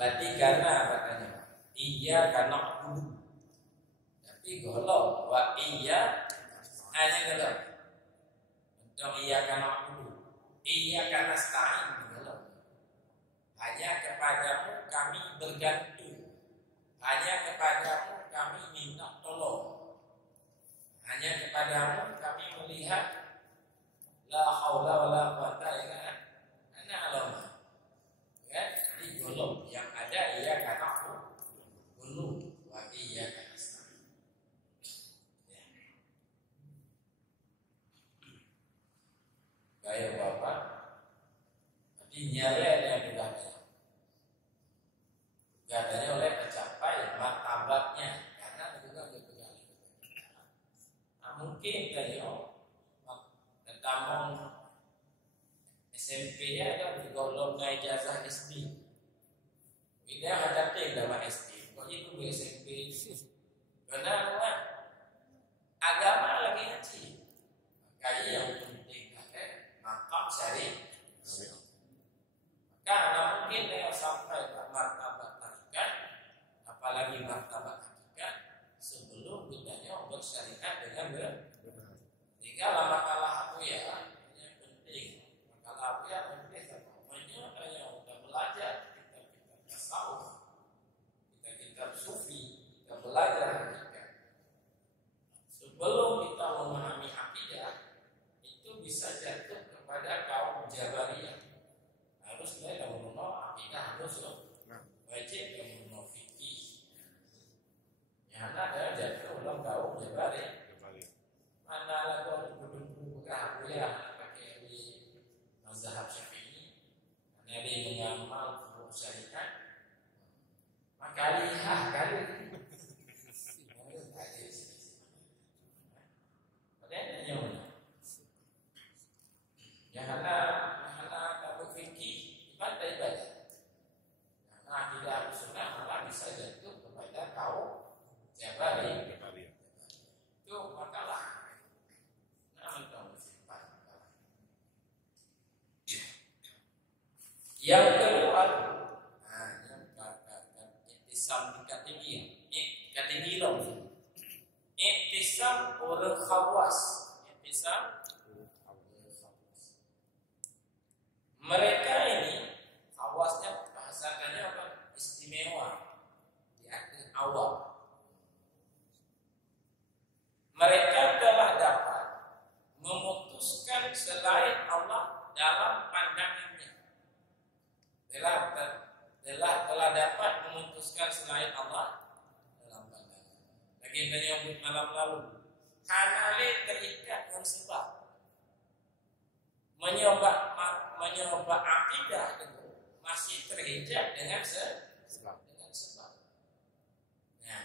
Berarti karena katanya iya karena kudu. Tapi golong wa iya hanya golong. Untuk iya karena kudu, iya karena stain golong. Hanya kepadamu kami bergantung, hanya kepadamu kami minta tolong, hanya kepadamu kami melihat. La haula wala quwata illa billah. Ya, di golong yang ada iya karena kudu wa iya karena stain. Kayak Bapak, tapi nyaranya juga katanya oleh tercapai martabatnya karena juga berpegang. Nah, mungkin tadi tentang SMP nya kan digolong naik ijazah SD. Ini ada dalam SD. Kok itu SMP? Karena agama lagi ngaji. Kayak yang penting makam syari. Karena mungkin yang sampai ke martabat hakikat, apalagi martabat hakikat, sebelum bedanya bersyariat dengan benar. Jika makalah aku ya, yang penting makalah aku ya penting. Pokoknya yang udah belajar kita tasawuf, kita sufi, kita belajar hakikat. Sebelum kita memahami akidah, itu bisa jatuh kepada kaum Jabariyah. Harusnya yang mengenal akidah harus wajib yang mengenal fikih. Yang ada jatuh dalam kaum Jabariyah. Mana lagu duduk aku ya pakai di mazhab Syafi'i, karena dia mengamal hukum syariat. Maka lihat kali. Janganlah kamu fikih ibadah. Karena akidah sunnah malah bisa jatuh kepada kaum Jabari. Itu makalah. Yang kedua, iktisam kategori langsung. Iktisam oleh khawas. Iktisam mereka ini khawasnya bahasannya apa? Istimewa, yakni awam. Mereka telah dapat memutuskan selain Allah dalam pandangannya. Telah dapat memutuskan selain Allah dalam pandangan. Lagi menyebut malam lalu, kanali terikat dengan sebab. Menyoba akidah itu masih terhijab dengan sebab. Nah,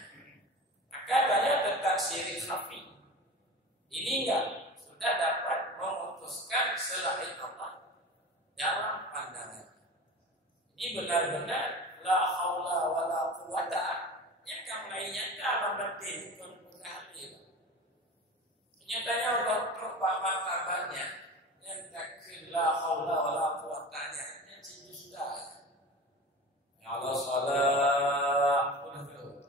maka banyak tentang syirik khafi. Ini enggak sudah dapat memutuskan selain Allah dalam pandangan. Ini benar-benar la haula wala quwata. Yang kamu lainnya dalam batin pun hadir. Nyatanya Allah terpapa kabarnya yang takfir la haula wala quwatanya yang sudah. Ya Allah salah pun itu.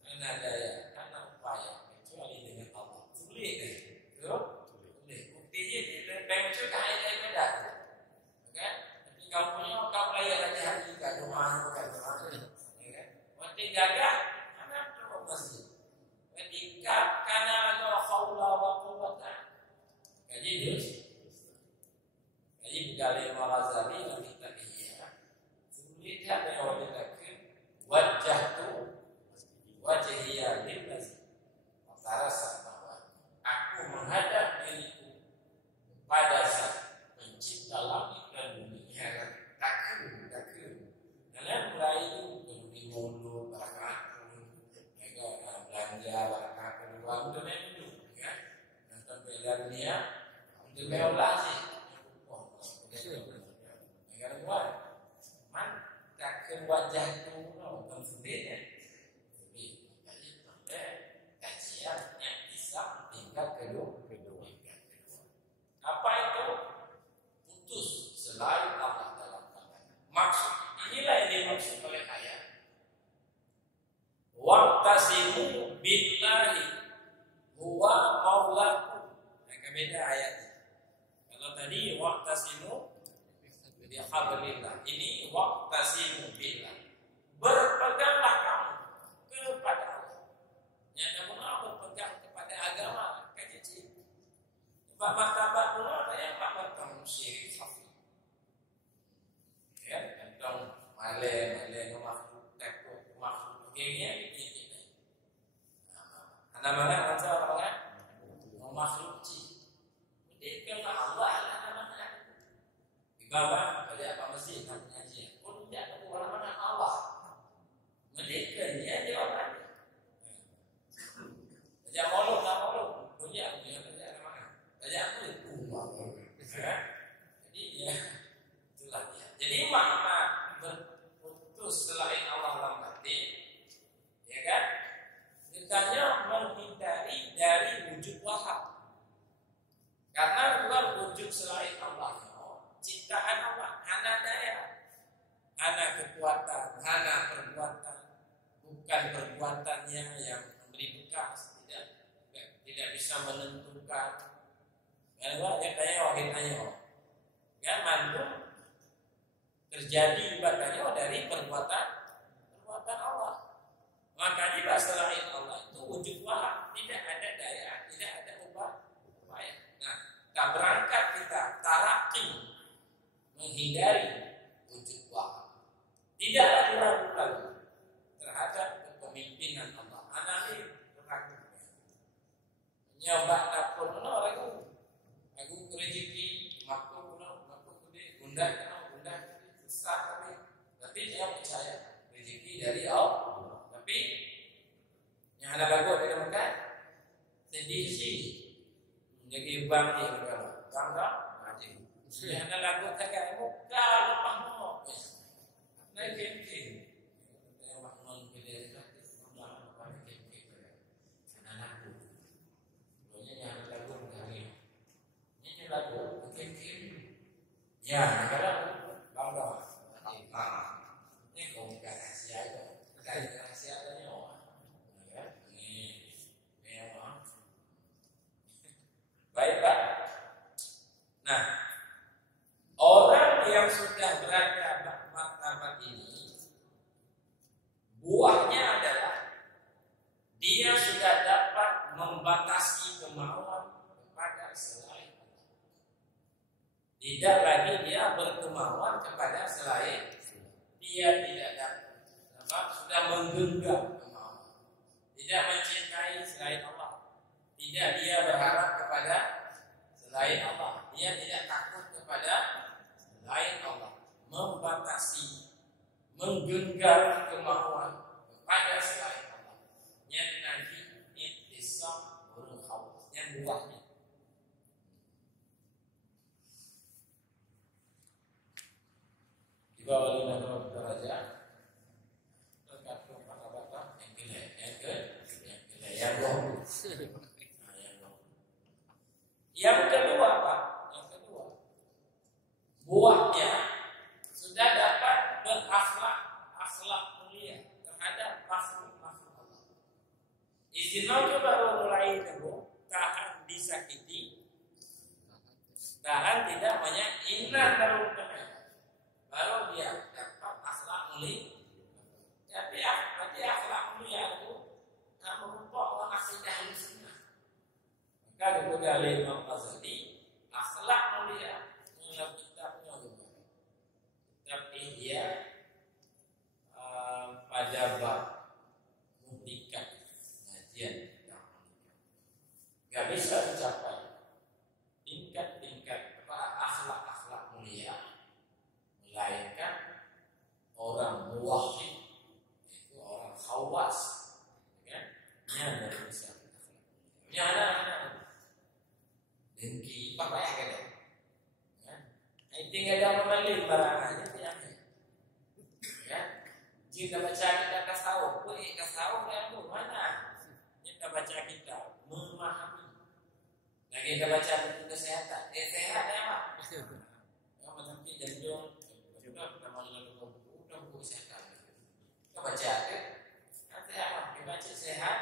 Karena daya, karena upaya kecuali dengan Allah. Sulit deh. Sulit. Buktinya di bengkel kaya beda. Oke? Kamu layak aja hari ini doa bukan doa ini, ya kan? Waktu gagah, anak doa masjid. Ketika karena ada haula wa quwwata, kaji terus, kaji bekali Al-Ghazali yang kita iya, sulit ada yang wajib takfir, wajah tu, wajhiya lillahi, antara bahwa aku menghadap diriku pada Sang Pencipta langit dan bumi. Takut. Karena mulai itu di mulut, barakatun, belanja, barakatun, uang itu memang dulu, ya. Dan sampai dunia, untuk meolasi. Negara luar, man takut wajah itu, bukan sendirinya. Jadi, kajian yang bisa tingkat kedua. Apa itu? Putus selain Allah dalam pandangan. Maksud inilah yang dimaksud oleh billahi huwa maulakum. Nah, beda ayatnya. Kalau tadi wa'tasimu bihablillah, ini wa'tasimu billah. Berpeganglah kamu kepada Allah. Yang kamu berpegang kepada agama kecil. Pak martabat dulu ada yang pak bertemu syirik khafi. Ya, tentang male makhluk takut makhluk begini begini. Anak-anak macam orang makhluk ci. Jadi kalau Allah anak-anak di bawah ada apa masjid namanya ji. Pun tidak ada orang-orang Allah. Mereka dia orang. Jadi malu tak malu punya ada mana? Jadi aku itu uang. Jadi ya itulah dia. Jadi makna berputus selain Allah dalam batin, ya kan? Ditanya menghindari dari wujud wahab. Karena bukan wujud selain Allah, ciptaan Allah, hana daya, hana kekuatan, hana perbuatan, bukan perbuatannya yang memberi bekas, tidak bisa menentukan. Kalau dia tanya wahid ayo, ya mandu terjadi ibadahnya dari perbuatan Allah. Makanya selain Allah itu wujud wahab, tidak ada daya, tidak ada upaya. Nah, kita berangkat kita taraki menghindari wujud wahab. Tidak ragu-ragu terhadap kepemimpinan Allah. Anak ini ragu. Nyoba dapur ragu. Aku rezeki makhluk gede undang susah tapi dia percaya rezeki dari Allah. Tapi yang ada bagus kita makan sedih sih jadi bang dia berapa bangga aja. Yang ada lagu tak muka lepas mau naik kemkin yang makmum pilih Allah apa kemkin karena lagu pokoknya yang lagu dari ini lagu kemkin ya kalau bangga ini kau bukan rahasia itu bukan rahasia ini orang ini memang baik Pak. Nah, orang yang sudah berada martabat ini, buahnya adalah dia sudah dapat membatasi kemauan kepada selain Allah. Tidak lagi dia berkemauan kepada selain, dia tidak dapat sudah menggenggam kemauan, tidak mencintai selain Allah, tidak dia berharap kepada selain Allah, dia tidak takut kepada selain Allah, membatasi, menggenggam kemauan kepada selain Allah. Yang nanti ittisam burung khaw, yang buahnya. Di bawah 5 derajat tergantung kata-kata yang yang kedua Pak, buahnya sudah dapat berakhlak mulia terhadap makhluk Allah. Istimewa baru mulai dulu tahan disakiti, tahan tidak banyak inna baru dia dapat akhlak mulia. Tapi akhlak mulia itu merupakan akidah Islam. Maka kemudian Imam Ghazali akhlak mulia dalam kitabnya juga. Kitab Ihya pada bab muhdikat kajian gak bisa dicapai tingkat-tingkat akhlak mulia melainkan orang muwahhid, itu orang khawas, kan? Yang baru bisa akhlak mulia. Ini ada dengki apa ya kan? Ya, tinggal ada membeli barangannya tidak. Ya, jika baca kita kasih tahu yang itu mana? Kita baca kita memahami. Lagi kita baca buku kesehatan, sehat ya Pak. Yang macam kita jantung, juga kita mau lalu buku kesehatan. Kita baca nanti apa? Kita baca sehat,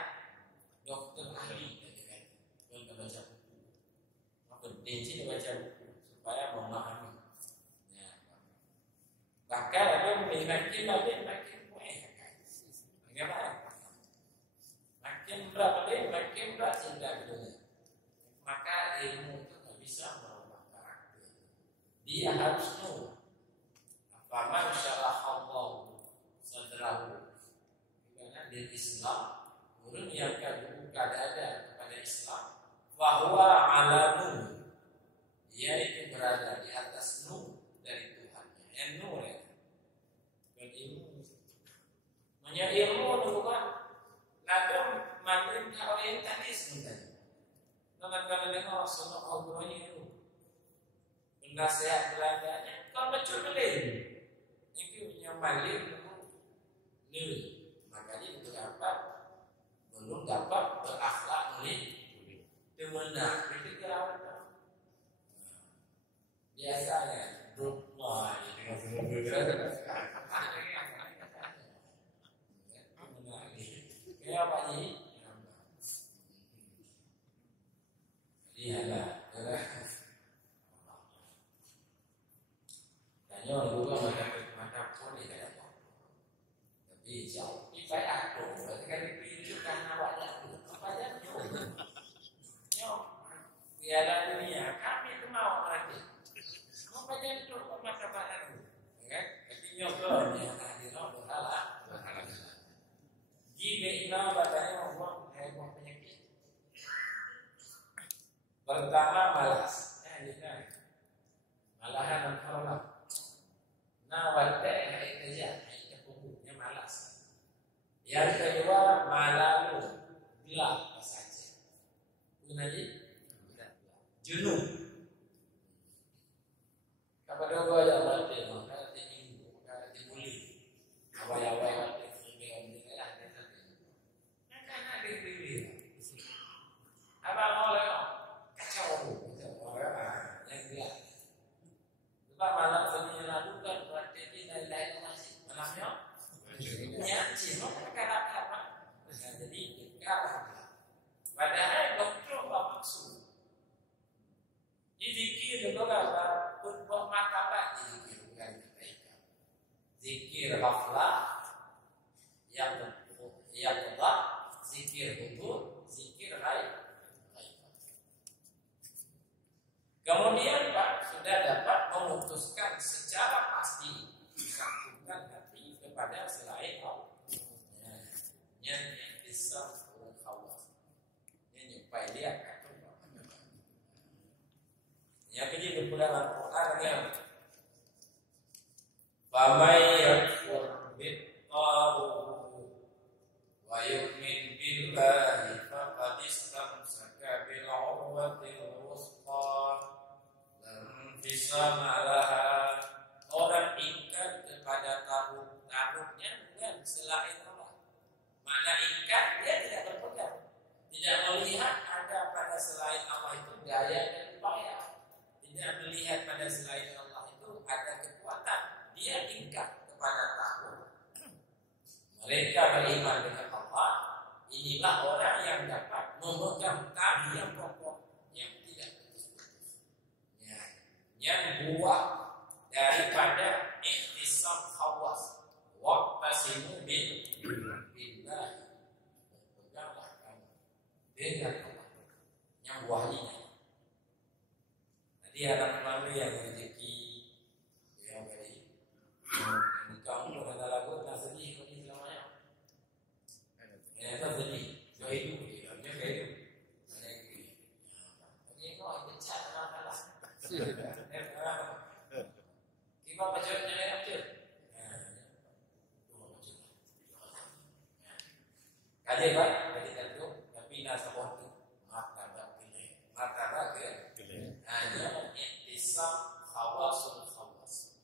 makin lebih makin kuat. Bagaimana? Makin berapa lebih makin berat cinta dunia. Maka ilmu itu nggak bisa merubah karakter. Dia harus nur. Faman syaraha Allah sadrahu di Islam, guru yang terbuka dada kepada Islam, bahwa ala nur, dia itu berada di atas nur dari Tuhannya, yang nur ya. Dan ilmu, punya ilmu bukan lalu memerintah orientalis misalnya. Teman-teman dengar soal ngobrolnya itu, penasehat Belandanya, kalau macam beli, itu yang balik itu nil. Makanya itu dapat belum dapat berakhlak mulia. Demenang itu kira biasanya rumah ini kayak apa ini? Lihatlah, tanya orang juga macam pun tidak ada, tapi jauh. Saya aku, berarti kan itu karena awalnya apa aja nyok, tiada dunia kami itu mau lagi, apa aja itu masa baru, kan? Tapi nyok loh, di nyok berhala, jika ina badannya ngomong, ngomong penyakit. Pertama malas, malahan orang, nah waktu kerja, itu malas. Yang kedua malam gelap saja. Kemudian jenuh. Kepada gua yang mati, maka diminggu, maka dimuli. Awal-awal diminggu lah, karena dipilih. Abang oleh kacau, orang yang gelap. Sebab malam seni lakukan berarti tidak lain masih malamnya. Nyanyi, apa? Jadi kalah. Padahal dokter maksud. Jadi zikir juga pun bermartabat zikir bukan kebaikan. Zikir ghaflah, yang Allah, zikir hudur, zikir ghaib. Kemudian Pak sudah dapat memutuskan secara pasti sambungkan hati kepada selain Allah. Yang bisa berkhawas, yang nyupai dia kan. Yang kedua kepada Al-Quran yang famay yakfur bittaghut wa yu'min billahi faqad istamsaka bil 'urwatil wuthqa lam fisama laha. Orang ingkar kepada taghutnya bukan selain Allah. Mana ingkar dia tidak berpegang, tidak melihat ada pada selain Allah itu daya dan upaya, tidak melihat pada selain Allah itu ada kekuatan. Dia ingkar kepada taghut. Mereka beriman dengan Allah. Inilah orang yang dapat memegang tali yang pokok yang tidak putus-putus. Yang buah daripada ihtisab khawas waqtasimu billah. Berpeganglah kamu dengan Allah yang buahnya. Tadi anak malu yang rezeki yang tadi kamu ada lagu tak sedih kau ni selamanya. Ya tak sedih, kau hidup dia, dia hidup. Ada ini. Ini kau ada cat masalah. Kita baca jangan apa? Kaji Pak, kaji tentu, tapi nasa waktu martabat pilih, martabat hanya intisab khawasul khawas.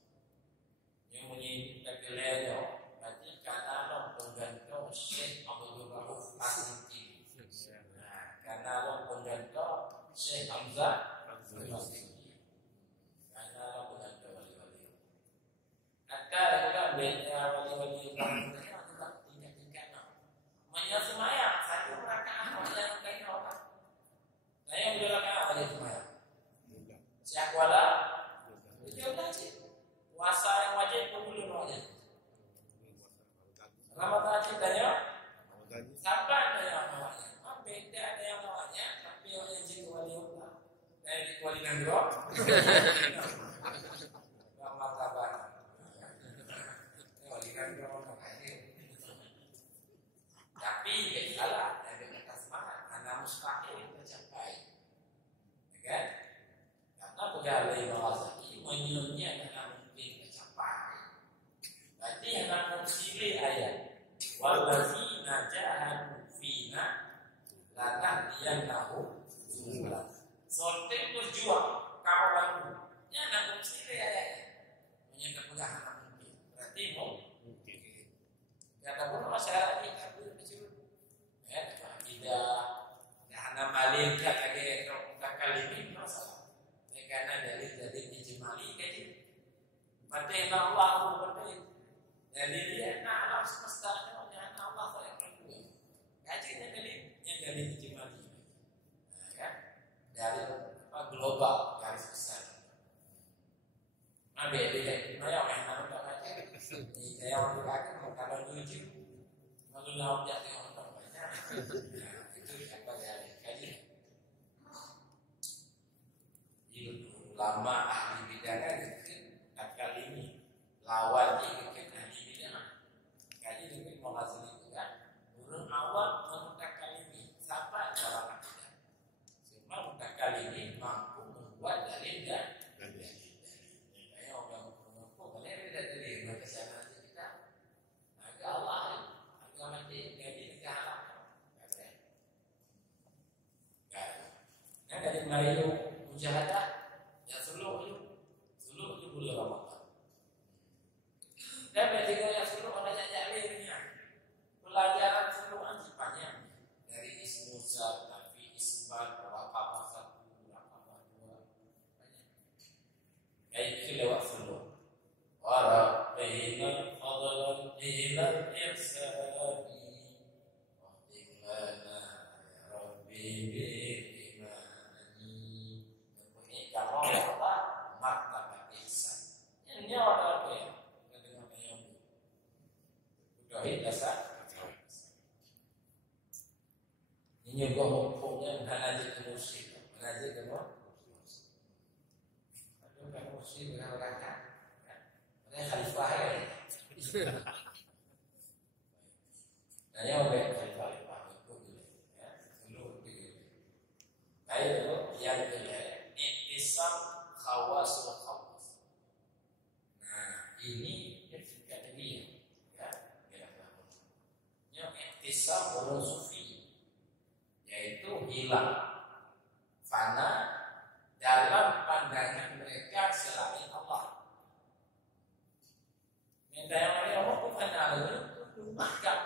Yang menyebut pilihnya, berarti karena penggantung Syekh Abdul Rauf As-Sinti. Karena penggantung Syekh Hamzah As-Sinti. Karena penggantung wali-wali. Ada juga beda wali-wali yang tingkat-tingkat. Semaya sile ayat. Wallazina jahadu fina lanahdiyannahum subulana. Sonte berjuang kawan nya nang sile ayat. Punya kemudahan mungkin. Berarti mungkin. Kata pun masyarakat ini kabur kecil. Tidak hana malin kage kali ini masalah. Karena dari ijmali kaji. Padahal Allah berfirman, dari dia alam semesta hanya Allah yang berfirman. Kaji yang dari ijmali. Nah, kan? Dari global garis besar. Nabi dia yang mana orang kaji. Dia orang kaji kalau tujuh, kalau nak jadi orang banyak. Itu apa dari kaji. Ulama ahli bidangnya kali ini lawan ini ahli bidang. Kaji ini mau hasil itu kan. Burung awal mengutak kali ini siapa orang akidah. Semua mengutak kali ini mampu membuat dalil dan dalil. Kayak orang mampu boleh dalil maka sana kita. Maka Allah agama ini jadi negara. Kan dari Melayu mujahadah boleh Ramadan. Dan ketika yang seluruh banyak jalurnya, pelajaran seluruh anji banyak dari ismu zat, nafi, isbat, wakafah satu, wakafah dua, banyak. Kayak itu lewat seluruh. Warabbina fadlan ilal irsani, wahdiklana ya Rabbi bi'imani. Mempunyai kamu ya Allah, martabat ini orang apa ya? Dengan yang udah dasar. Ini juga hukumnya mengaji ke musik, mengaji ke apa? Aduh, ke musik dengan orang kan? Mereka khalifah ya. Nah, yang khalifah itu ya, dulu begitu. Kayak itu yang kedua, intisam khawasul khawas. Ini juga dia, ya, yang iktisam orang sufi, yaitu hilang, fana dalam pandangan mereka selain Allah. Minta yang lain Allah pun fana itu gak.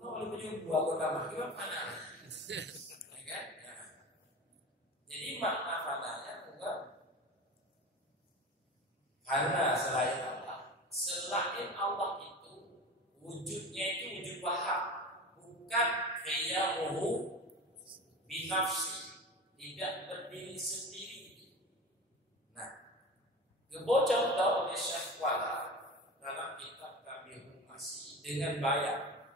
Kalau boleh buat pertama, gimana fana? Ya kan? Jadi makna fananya juga. Karena selain Allah itu wujudnya itu wujud wahab, bukan qiyamuhu binafsi, tidak berdiri sendiri. Nah, kebocor oleh Syekh Wala dalam kitab kami masih dengan bayang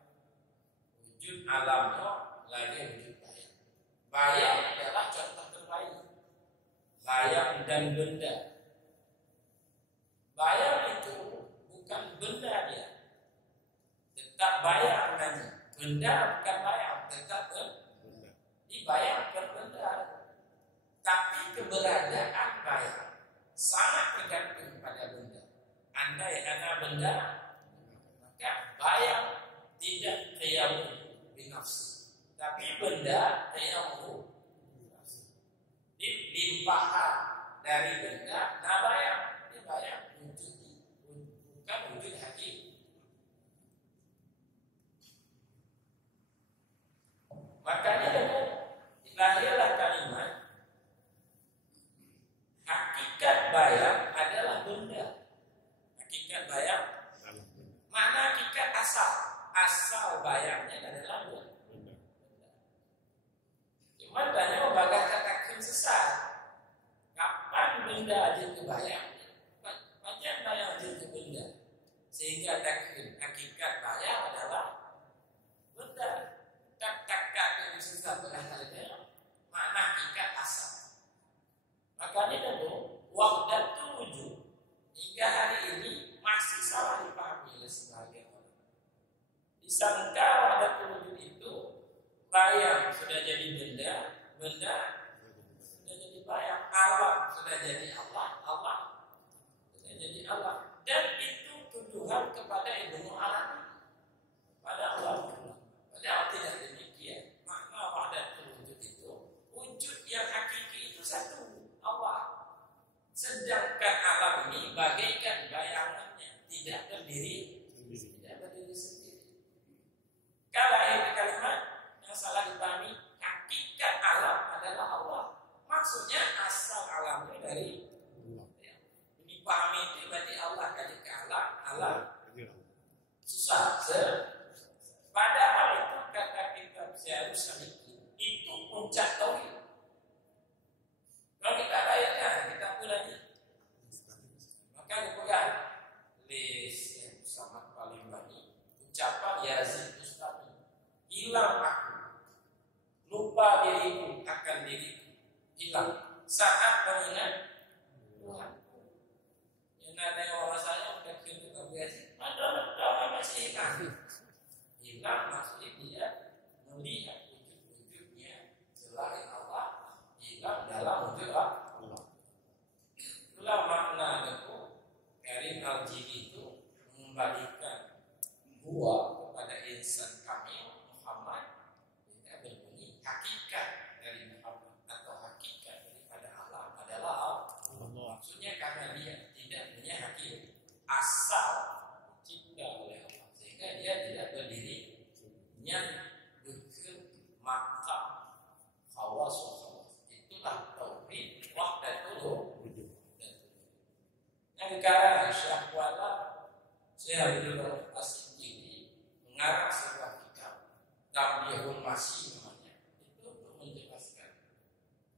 wujud alamnya lagi wujud bayang. Bayang adalah contoh terbaik. Bayang dan benda. Bayang itu bukan benda dia, tetap bayang nanti. Benda bukan bayang, tetap benda. Dibayang bukan benda, tapi keberadaan bayang sangat tergantung pada benda. Andai ada benda, maka bayang tidak qiyamu binafsi, tapi benda qiyamu dilimpahan dari benda. Nah bayang bukan wujud hakiki. Makanya lahirlah kalimat hakikat bayang adalah benda. Hakikat bayang mana hakikat asal bayangnya adalah benda. Cuma banyak baga katakan sesat. Kapan benda jadi bayang? Banyak bayang jadi benda. Sehingga hakikat bayang adalah benda. Kakak yang susah berhasilnya mana hakikat asal. Makanya itu wahdatul wujud hingga hari ini masih salah dipahami oleh sebagian orang. Disangka wahdatul wujud itu bayang sudah jadi benda, benda sudah jadi bayang, alam sudah jadi Allah, Allah sudah jadi Allah. Dan itu tuduhan Tuhan kepada Ibnu Arabi, pada Allah. Padahal tidak demikian. Makna wahdatul wujud itu, wujud yang hakiki itu satu, Allah. Sedangkan alam ini bagaikan bayangannya, tidak berdiri sendiri. Kalau ini kalimat yang salah dipahami, hakikat alam adalah Allah. Maksudnya asal alamnya dari Allah. Dipahami itu berarti Allah kaji ke alam susah. Padahal itu kata kitab seharusnya itu puncak tauhid. Kalau kita bayangkan, kita ulangi, maka dipegang lis yang sangat paling banyak ucapan Yazid Bustami, hilang aku, lupa diriku akan diriku, hilang saat mengingat Tuhan. Yang ada orang saya udah kira Yazid, ada masih hilang maksudnya dia melihat wujud-wujudnya selain Allah, hilang dalam wujud Allah. Itulah makna itu Karim Al-Jili itu mengembalikan gua kepada insan kami Muhammad, tidak berbunyi hakikat dari Muhammad atau hakikat daripada Allah adalah Allah. Maksudnya karena dia tidak punya hakikat asal dicipta oleh Allah, sehingga dia tidak berdiri yang maka khawas. Itulah tauhid wahdatul wujud. Yang sekarang Syahwala Syahwala As-Sijili mengarang sebuah kitab Tambihul Masih namanya, itu untuk menjelaskan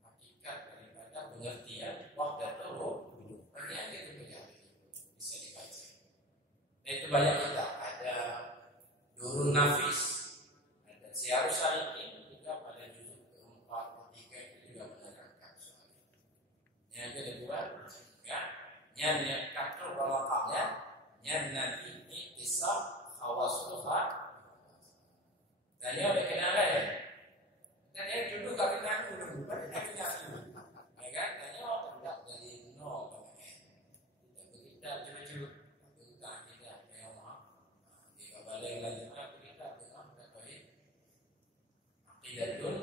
hakikat daripada pengertian wahdatul wujud. Banyak yang kita bisa dibaca. Nah, itu banyak kitab, ada Durun Nafis, ada Syiarus Salikin, juga pada juzuk keempat, ketiga itu juga menerangkan soal ini. Yang kedua, ya, yang katul balakamnya, yang nanti ini kisah khawasulha. Dan yang udah kenal ya, dan yang dulu kami ngaku dulu, berarti kami ngaku, ya kan? Dan yang tidak dari nol, tidak begitu, jujur, tidak yang maaf, jika balik lagi. Tidak pun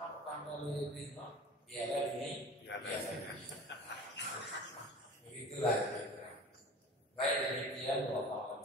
apa kamu lima biarlah ini biasa. Begitulah. Baik demikian, Allah